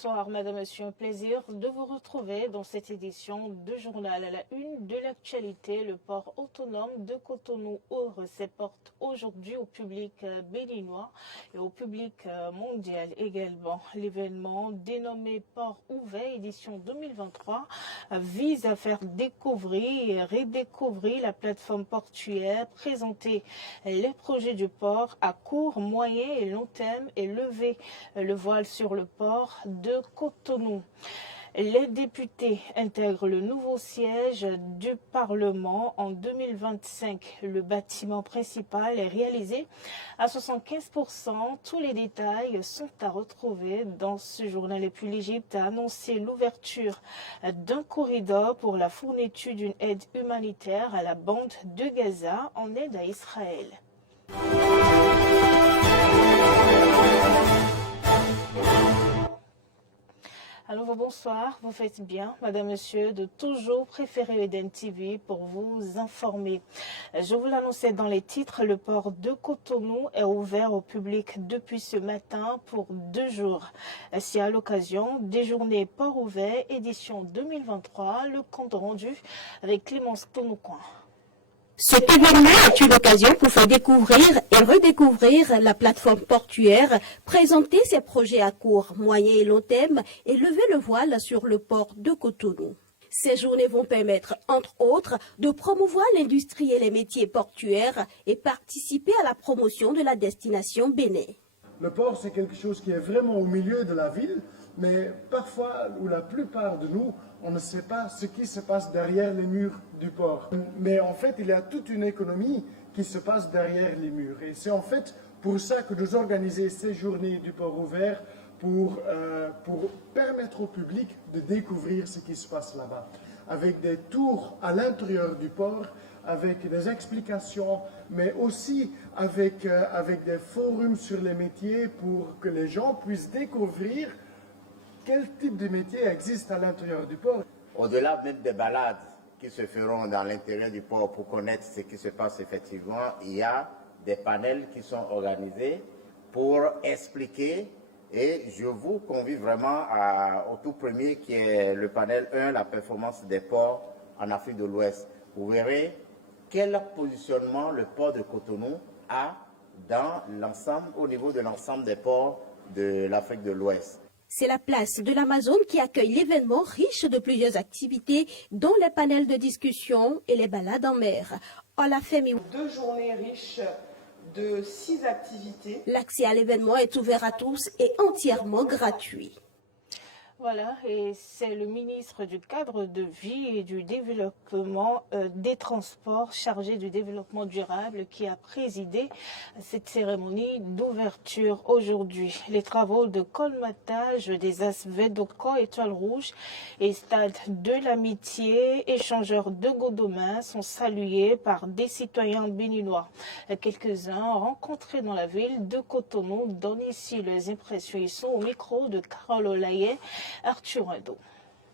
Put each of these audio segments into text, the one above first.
Bonsoir Madame, Monsieur, un plaisir de vous retrouver dans cette édition de journal à la une de l'actualité. Le port autonome de Cotonou ouvre ses portes aujourd'hui au public béninois et au public mondial également. L'événement dénommé Port ouvert édition 2023 vise à faire découvrir et redécouvrir la plateforme portuaire, présenter les projets du port à court, moyen et long terme et lever le voile sur le port de Cotonou. Les députés intègrent le nouveau siège du Parlement en 2025. Le bâtiment principal est réalisé à 75%. Tous les détails sont à retrouver dans ce journal. Et puis l'Égypte a annoncé l'ouverture d'un corridor pour la fourniture d'une aide humanitaire à la bande de Gaza en aide à Israël. Alors bonsoir, vous faites bien, Madame, Monsieur, de toujours préférer Eden TV pour vous informer. Je vous l'annonçais dans les titres, le port de Cotonou est ouvert au public depuis ce matin pour 2 jours. C'est à l'occasion des journées port ouvert, édition 2023, le compte rendu avec Clémence Tonoucoin. Cet événement est une occasion pour faire découvrir et redécouvrir la plateforme portuaire, présenter ses projets à court, moyen et long terme et lever le voile sur le port de Cotonou. Ces journées vont permettre, entre autres, de promouvoir l'industrie et les métiers portuaires et participer à la promotion de la destination Bénin. Le port, c'est quelque chose qui est vraiment au milieu de la ville, mais parfois, ou la plupart de nous, on ne sait pas ce qui se passe derrière les murs du port. Mais en fait, il y a toute une économie qui se passe derrière les murs. Et c'est en fait pour ça que nous organisons ces journées du port ouvert, pour permettre au public de découvrir ce qui se passe là-bas. Avec des tours à l'intérieur du port, avec des explications, mais aussi avec des forums sur les métiers pour que les gens puissent découvrir quel type de métier existe à l'intérieur du port. Au-delà même des balades qui se feront dans l'intérieur du port pour connaître ce qui se passe effectivement, il y a des panels qui sont organisés pour expliquer, et je vous convie vraiment au tout premier qui est le panel 1, la performance des ports en Afrique de l'Ouest. Vous verrez quel positionnement le port de Cotonou a dans l'ensemble, au niveau de l'ensemble des ports de l'Afrique de l'Ouest. C'est la place de l'Amazone qui accueille l'événement riche de plusieurs activités, dont les panels de discussion et les balades en mer. On l'a fait 2 journées riches de 6 activités. L'accès à l'événement est ouvert à tous et entièrement gratuit. Voilà, et c'est le ministre du cadre de vie et du développement des transports chargé du développement durable qui a présidé cette cérémonie d'ouverture aujourd'hui. Les travaux de colmatage des aspects de corps Étoile Rouge et Stade de l'Amitié, échangeurs de Godomain, sont salués par des citoyens béninois. Quelques-uns rencontrés dans la ville de Cotonou donnent ici leurs impressions. Ils sont au micro de Carole Olaye. Arthur Indo.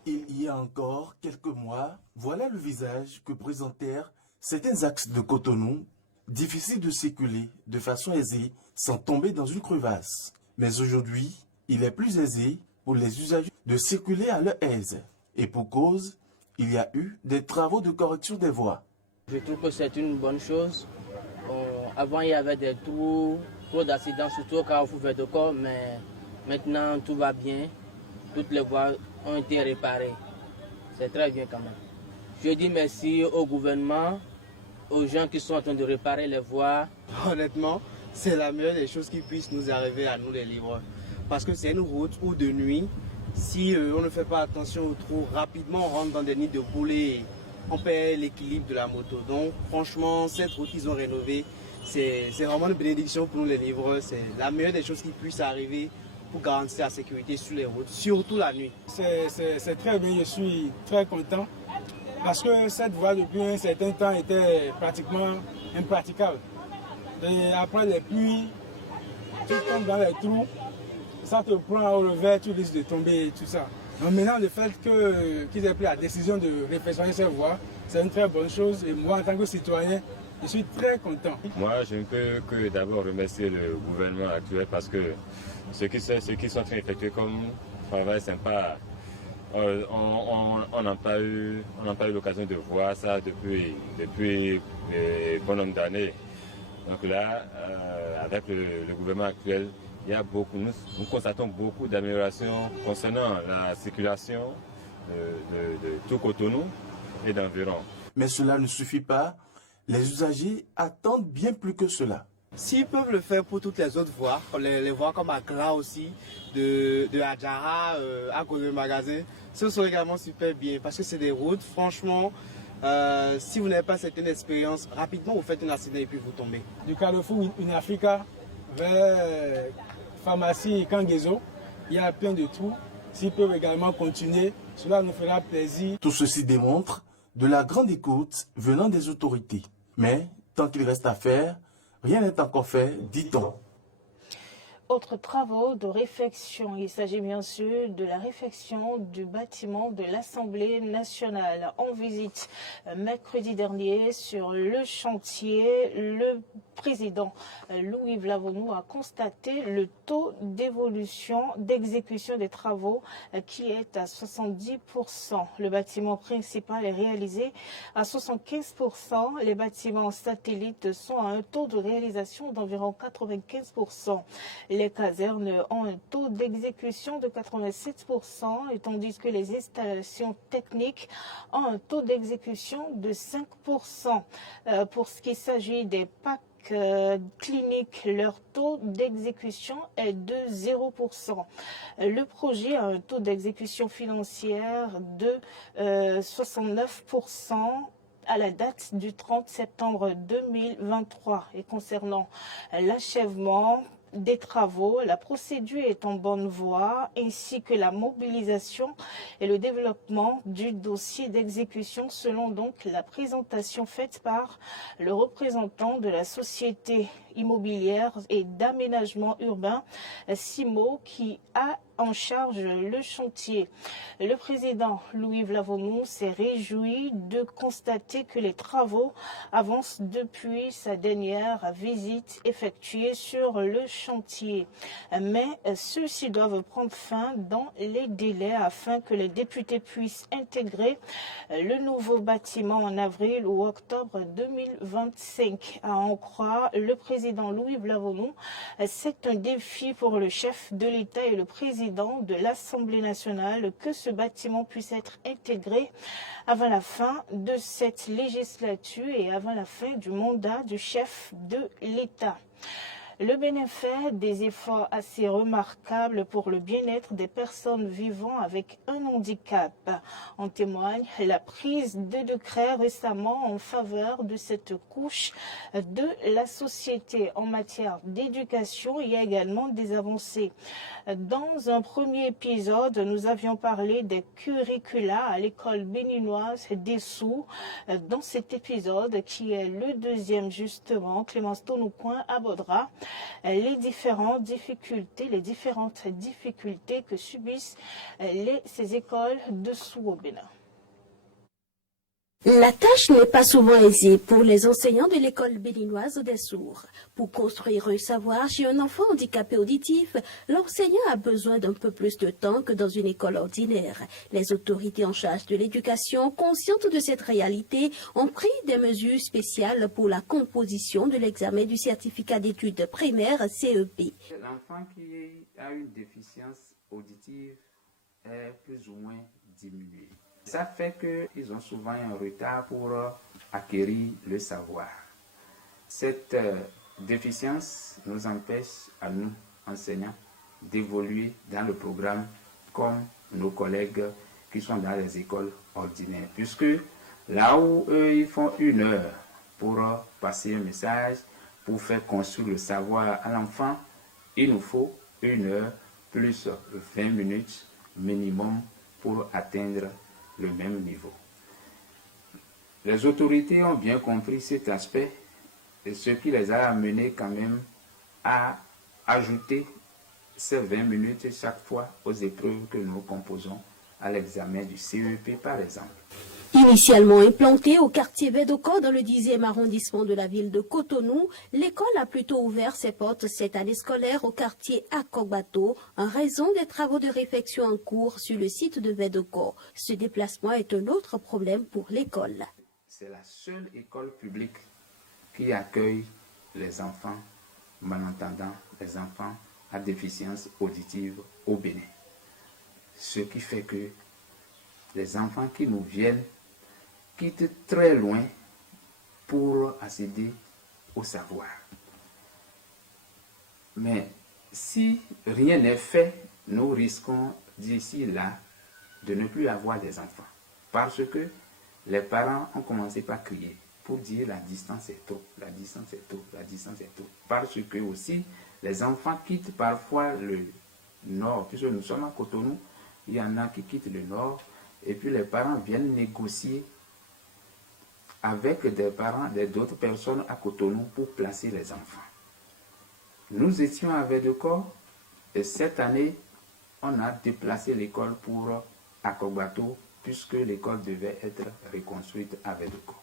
Il y a encore quelques mois, voilà le visage que présentèrent certains axes de Cotonou, difficiles de circuler de façon aisée sans tomber dans une crevasse. Mais aujourd'hui, il est plus aisé pour les usagers de circuler à leur aise. Et pour cause, il y a eu des travaux de correction des voies. Je trouve que c'est une bonne chose. Avant, il y avait des trop d'accidents, surtout au carrefour Verdecor, mais maintenant, tout va bien. Toutes les voies ont été réparées. C'est très bien quand même. Je dis merci au gouvernement, aux gens qui sont en train de réparer les voies. Honnêtement, c'est la meilleure des choses qui puissent nous arriver à nous les livreurs. Parce que c'est une route où de nuit, si on ne fait pas attention au trou, rapidement on rentre dans des nids de poules et on perd l'équilibre de la moto. Donc franchement, cette route qu'ils ont rénovée, c'est vraiment une bénédiction pour nous les livreurs. C'est la meilleure des choses qui puissent arriver pour garantir la sécurité sur les routes, surtout la nuit. C'est très bien, je suis très content parce que cette voie depuis un certain temps était pratiquement impraticable. Et après les pluies, tu tombes dans les trous, ça te prend au revers, tu risques de tomber et tout ça. Donc maintenant, le fait qu'ils aient pris la décision de réfectionner cette voie, c'est une très bonne chose et moi en tant que citoyen, je suis très content. Moi, je ne peux que d'abord remercier le gouvernement actuel parce que ce qu'ils sont en train d'effectuer comme travail sympa. On n'a pas eu l'occasion de voir ça depuis bon nombre d'années. Donc là, avec le gouvernement actuel, il y a nous constatons beaucoup d'améliorations concernant la circulation de tout Cotonou et d'environ. Mais cela ne suffit pas. Les usagers attendent bien plus que cela. S'ils peuvent le faire pour toutes les autres voies, les voies comme Accra aussi, de Adjara à côté du magasin, ce sont également super bien parce que c'est des routes, franchement, si vous n'avez pas cette expérience, rapidement vous faites un accident et puis vous tombez. Du Carrefour Africa vers Pharmacie et Kangezo, il y a plein de trous. S'ils peuvent également continuer, cela nous fera plaisir. Tout ceci démontre de la grande écoute venant des autorités. Mais tant qu'il reste à faire, rien n'est encore fait, dit-on. Autres travaux de réfection. Il s'agit bien sûr de la réfection du bâtiment de l'Assemblée nationale. En visite mercredi dernier sur le chantier, le président Louis-Yves Lavonu a constaté le taux d'exécution des travaux qui est à 70%. Le bâtiment principal est réalisé à 75%. Les bâtiments satellites sont à un taux de réalisation d'environ 95%. Les casernes ont un taux d'exécution de 87%, et tandis que les installations techniques ont un taux d'exécution de 5%. Pour ce qui s'agit des packs cliniques, leur taux d'exécution est de 0%. Le projet a un taux d'exécution financière de 69%. à la date du 30 septembre 2023. Et concernant l'achèvement des travaux, la procédure est en bonne voie, ainsi que la mobilisation et le développement du dossier d'exécution selon donc la présentation faite par le représentant de la société immobilière et d'aménagement urbain, SIMO, qui a en charge le chantier. Le président Louis-Yves Lavonu s'est réjoui de constater que les travaux avancent depuis sa dernière visite effectuée sur le chantier. Mais ceux-ci doivent prendre fin dans les délais afin que les députés puissent intégrer le nouveau bâtiment en avril ou octobre 2025. À en croire le président Louis-Yves Lavonu, c'est un défi pour le chef de l'État et le président de l'Assemblée nationale que ce bâtiment puisse être intégré avant la fin de cette législature et avant la fin du mandat du chef de l'État. Le bénéfice des efforts assez remarquables pour le bien-être des personnes vivant avec un handicap. En témoigne la prise de décret récemment en faveur de cette couche de la société. En matière d'éducation, il y a également des avancées. Dans un premier épisode, nous avions parlé des curricula à l'école béninoise d'Essou. Dans cet épisode, qui est le deuxième justement, Clémence Tonoucoin abordera les différentes difficultés que subissent ces écoles dessous au Bénin. La tâche n'est pas souvent aisée pour les enseignants de l'école béninoise des sourds. Pour construire un savoir chez un enfant handicapé auditif, l'enseignant a besoin d'un peu plus de temps que dans une école ordinaire. Les autorités en charge de l'éducation, conscientes de cette réalité, ont pris des mesures spéciales pour la composition de l'examen du certificat d'études primaires CEP. L'enfant qui a une déficience auditive est plus ou moins diminué. Ça fait qu'ils ont souvent un retard pour acquérir le savoir. Cette déficience nous empêche à nous, enseignants, d'évoluer dans le programme comme nos collègues qui sont dans les écoles ordinaires. Puisque là où eux, ils font 1 heure pour passer un message, pour faire construire le savoir à l'enfant, il nous faut 1 heure plus 20 minutes minimum pour atteindre le même niveau. Les autorités ont bien compris cet aspect, et ce qui les a amenés quand même à ajouter ces 20 minutes chaque fois aux épreuves que nous composons à l'examen du CEP par exemple. Initialement implantée au quartier Vedoko dans le 10e arrondissement de la ville de Cotonou, l'école a plutôt ouvert ses portes cette année scolaire au quartier Akogbato en raison des travaux de réfection en cours sur le site de Vedoko. Ce déplacement est un autre problème pour l'école. C'est la seule école publique qui accueille les enfants malentendants, les enfants à déficience auditive au Bénin. Ce qui fait que les enfants qui nous viennent quittent très loin pour accéder au savoir. Mais si rien n'est fait, nous risquons d'ici là de ne plus avoir des enfants. Parce que les parents ont commencé par crier pour dire la distance est trop, la distance est trop, la distance est trop. Parce que aussi, les enfants quittent parfois le nord, puisque nous sommes à Cotonou, il y en a qui quittent le nord, et puis les parents viennent négocier avec des parents d'autres personnes à Cotonou pour placer les enfants. Nous étions à Vedoko, et cette année, on a déplacé l'école pour Akogbato, puisque l'école devait être reconstruite à Vedoko.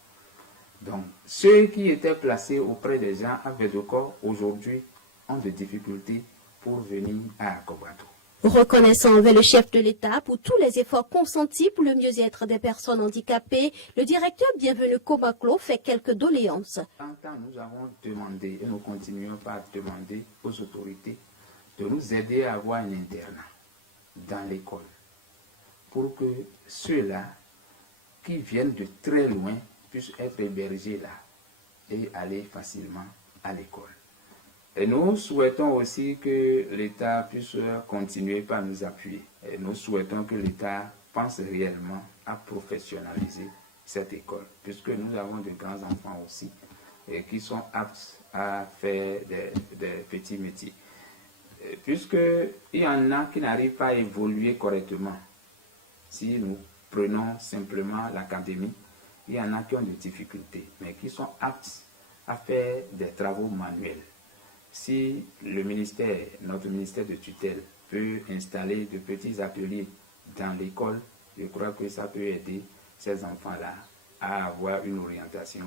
Donc, ceux qui étaient placés auprès des gens à Vedoko, aujourd'hui, ont des difficultés pour venir à Akogbato. Reconnaissant envers le chef de l'État pour tous les efforts consentis pour le mieux-être des personnes handicapées, le directeur Bienvenu Komaklo fait quelques doléances. Longtemps, nous avons demandé, et nous continuons par demander aux autorités de nous aider à avoir un internat dans l'école, pour que ceux-là qui viennent de très loin puissent être hébergés là et aller facilement à l'école. Et nous souhaitons aussi que l'État puisse continuer par nous appuyer. Et nous souhaitons que l'État pense réellement à professionnaliser cette école, puisque nous avons de grands enfants aussi et qui sont aptes à faire des petits métiers. Puisqu'il y en a qui n'arrivent pas à évoluer correctement. Si nous prenons simplement l'académie, il y en a qui ont des difficultés, mais qui sont aptes à faire des travaux manuels. Si le ministère, notre ministère de tutelle, peut installer de petits ateliers dans l'école, je crois que ça peut aider ces enfants-là à avoir une orientation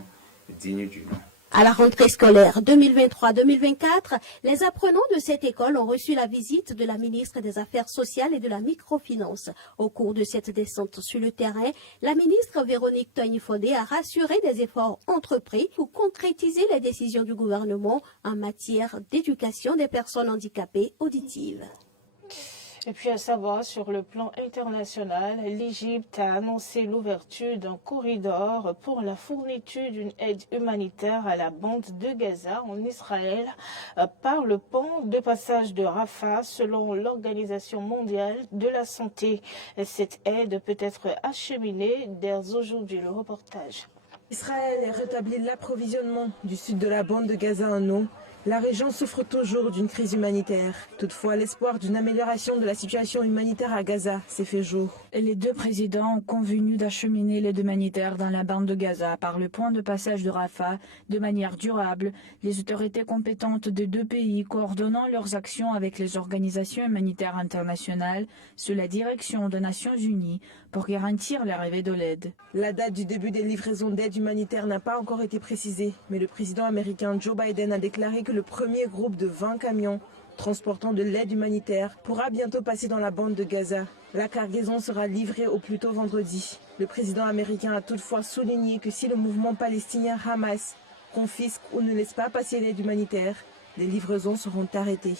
digne du nom. À la rentrée scolaire 2023-2024, les apprenants de cette école ont reçu la visite de la ministre des Affaires sociales et de la microfinance. Au cours de cette descente sur le terrain, la ministre Véronique Toigny-Fondé a rassuré des efforts entrepris pour concrétiser les décisions du gouvernement en matière d'éducation des personnes handicapées auditives. Et puis à savoir, sur le plan international, l'Égypte a annoncé l'ouverture d'un corridor pour la fourniture d'une aide humanitaire à la bande de Gaza en Israël par le pont de passage de Rafah selon l'Organisation mondiale de la santé. Cette aide peut être acheminée dès aujourd'hui. Le reportage. Israël a rétabli l'approvisionnement du sud de la bande de Gaza en eau. La région souffre toujours d'une crise humanitaire. Toutefois, l'espoir d'une amélioration de la situation humanitaire à Gaza s'est fait jour. Les deux présidents ont convenu d'acheminer l'aide humanitaire dans la bande de Gaza par le point de passage de Rafah de manière durable. Les autorités compétentes des deux pays coordonnant leurs actions avec les organisations humanitaires internationales sous la direction des Nations Unies pour garantir l'arrivée de l'aide. La date du début des livraisons d'aide humanitaire n'a pas encore été précisée, mais le président américain Joe Biden a déclaré que le premier groupe de 20 camions transportant de l'aide humanitaire pourra bientôt passer dans la bande de Gaza. La cargaison sera livrée au plus tôt vendredi. Le président américain a toutefois souligné que si le mouvement palestinien Hamas confisque ou ne laisse pas passer l'aide humanitaire, les livraisons seront arrêtées.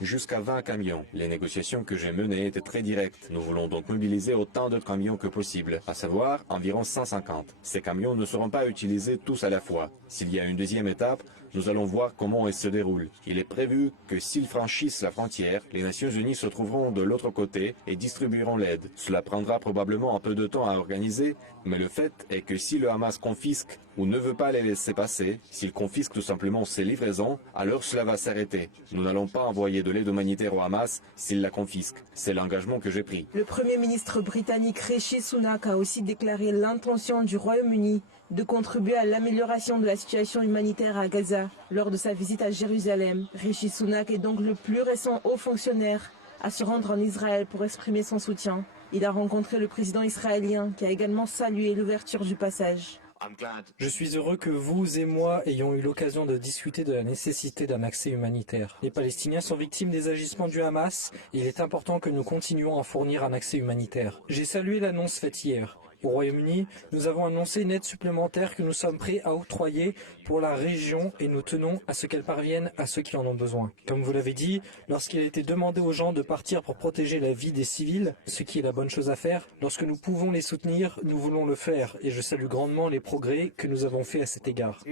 Jusqu'à 20 camions. Les négociations que j'ai menées étaient très directes. Nous voulons donc mobiliser autant de camions que possible, à savoir environ 150. Ces camions ne seront pas utilisés tous à la fois. S'il y a une deuxième étape, nous allons voir comment elle se déroule. Il est prévu que s'ils franchissent la frontière, les Nations Unies se trouveront de l'autre côté et distribueront l'aide. Cela prendra probablement un peu de temps à organiser, mais le fait est que si le Hamas confisque ou ne veut pas les laisser passer, s'il confisque tout simplement ces livraisons, alors cela va s'arrêter. Nous n'allons pas envoyer de l'aide humanitaire au Hamas s'il la confisque. C'est l'engagement que j'ai pris. Le Premier ministre britannique Rishi Sunak a aussi déclaré l'intention du Royaume-Uni de contribuer à l'amélioration de la situation humanitaire à Gaza lors de sa visite à Jérusalem. Rishi Sunak est donc le plus récent haut fonctionnaire à se rendre en Israël pour exprimer son soutien Il a rencontré le président israélien qui a également salué l'ouverture du passage. Je suis heureux que vous et moi ayons eu l'occasion de discuter de la nécessité d'un accès humanitaire. Les Palestiniens sont victimes des agissements du Hamas et il est important que nous continuions à fournir un accès humanitaire. J'ai salué l'annonce faite hier. Au Royaume-Uni, nous avons annoncé une aide supplémentaire que nous sommes prêts à octroyer pour la région et nous tenons à ce qu'elle parvienne à ceux qui en ont besoin. Comme vous l'avez dit, lorsqu'il a été demandé aux gens de partir pour protéger la vie des civils, ce qui est la bonne chose à faire, lorsque nous pouvons les soutenir, nous voulons le faire et je salue grandement les progrès que nous avons faits à cet égard.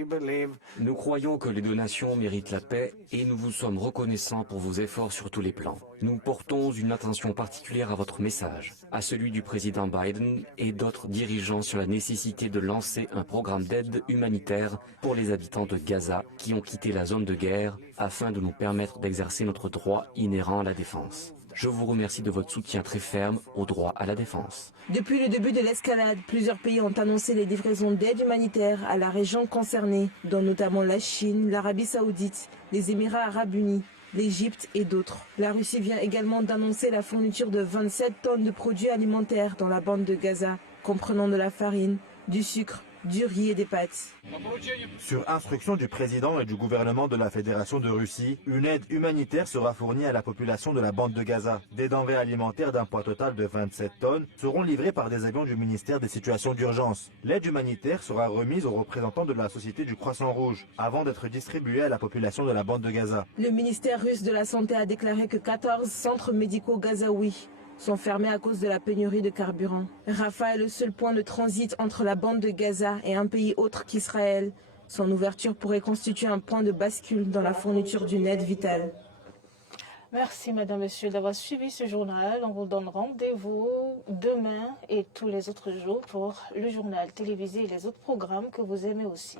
Nous croyons que les donations méritent la paix et nous vous sommes reconnaissants pour vos efforts sur tous les plans. Nous portons une attention particulière à votre message, à celui du président Biden et d'autres dirigeants sur la nécessité de lancer un programme d'aide humanitaire pour les habitants de Gaza qui ont quitté la zone de guerre afin de nous permettre d'exercer notre droit inhérent à la défense. Je vous remercie de votre soutien très ferme au droit à la défense. Depuis le début de l'escalade, plusieurs pays ont annoncé les livraisons d'aide humanitaire à la région concernée, dont notamment la Chine, l'Arabie Saoudite, les Émirats Arabes Unis, l'Égypte et d'autres. La Russie vient également d'annoncer la fourniture de 27 tonnes de produits alimentaires dans la bande de Gaza, comprenant de la farine, du sucre, du riz et des pâtes. Sur instruction du président et du gouvernement de la Fédération de Russie, une aide humanitaire sera fournie à la population de la bande de Gaza. Des denrées alimentaires d'un poids total de 27 tonnes seront livrées par des avions du ministère des situations d'urgence. L'aide humanitaire sera remise aux représentants de la Société du Croissant Rouge avant d'être distribuée à la population de la bande de Gaza. Le ministère russe de la Santé a déclaré que 14 centres médicaux gazaouis sont fermés à cause de la pénurie de carburant. Rafah est le seul point de transit entre la bande de Gaza et un pays autre qu'Israël. Son ouverture pourrait constituer un point de bascule dans la fourniture d'une aide vitale. Merci Madame, Monsieur d'avoir suivi ce journal. On vous donne rendez-vous demain et tous les autres jours pour le journal télévisé et les autres programmes que vous aimez aussi.